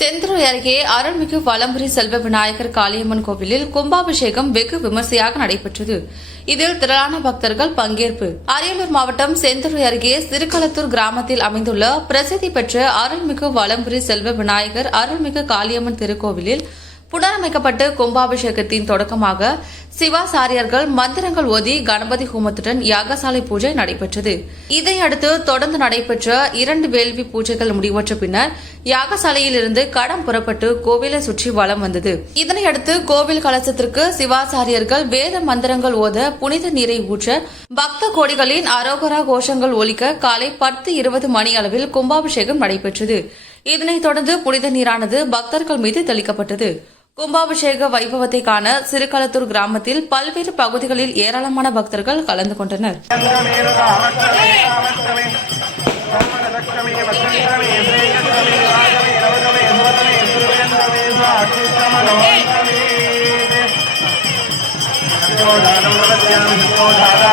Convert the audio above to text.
அருகே அருள்மிகு வலம்புரி செல்வ விநாயகர் காளியம்மன் கோவிலில் கும்பாபிஷேகம் வெகு விமர்சையாக நடைபெற்றது. இதில் திரளான பக்தர்கள் பங்கேற்பு. அரியலூர் மாவட்டம் செந்துறை அருகே சிறுகளத்தூர் கிராமத்தில் அமைந்துள்ள பிரசித்தி பெற்ற அருள்மிகு வலம்புரி செல்வ விநாயகர் அருள்மிகு காளியம்மன் திருக்கோவிலில் புனரமைக்கப்பட்டு கும்பாபிஷேகத்தின் தொடக்கமாக சிவாசாரியர்கள் மந்திரங்கள் ஓதி கணபதி ஹோமத்துடன் யாகசாலை பூஜை நடைபெற்றது. இதையடுத்து தொடர்ந்து நடைபெற்ற இரண்டு வேள்வி பூஜைகள் முடிவற்ற பின்னர் யாகசாலையிலிருந்து கடம் புறப்பட்டு கோவிலை சுற்றி வலம் வந்தது. இதனையடுத்து கோவில் கலசத்திற்கு சிவாசாரியர்கள் வேத மந்திரங்கள் ஓத புனித நீரை ஊற்ற பக்த கோடிகளின் அரோகரா கோஷங்கள் ஒலிக்க காலை பத்து இருபது மணி அளவில் கும்பாபிஷேகம் நடைபெற்றது. இதனைத் தொடர்ந்து புனித நீரானது பக்தர்கள் மீது தெளிக்கப்பட்டது. கும்பாபிஷேக வைபவத்தை காண சிறுகளத்தூர் கிராமத்தில் பல்வேறு பகுதிகளில் ஏராளமான பக்தர்கள் கலந்து கொண்டனர். நமோ நமः